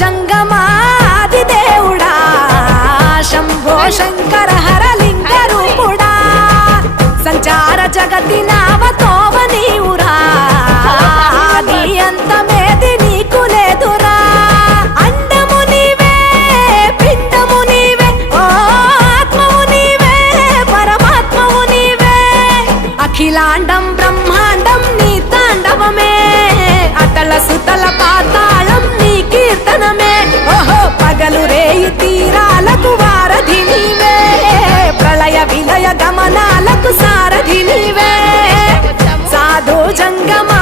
జంగమాది దేవుడా శంభో శంకర హరలింగ రూపుడా సంచార జగతి నావతోవ నీవురా ఆది అంతమేది నీకు లేదురా అండము నీవే పిండము నీవే ఓ ఆత్మవు నీవే పరమాత్మవు నీవే అఖిలాండం బ్రహ్మాండం నీ తాండవమే అతల సుతల పాతాళం నీ కీర్తనమే ఓహో పగలు రేయి తీరాలకు వారధి నీవే ప్రళయ విలయ గమనాలకు సారథి నీవే సాధు జంగమా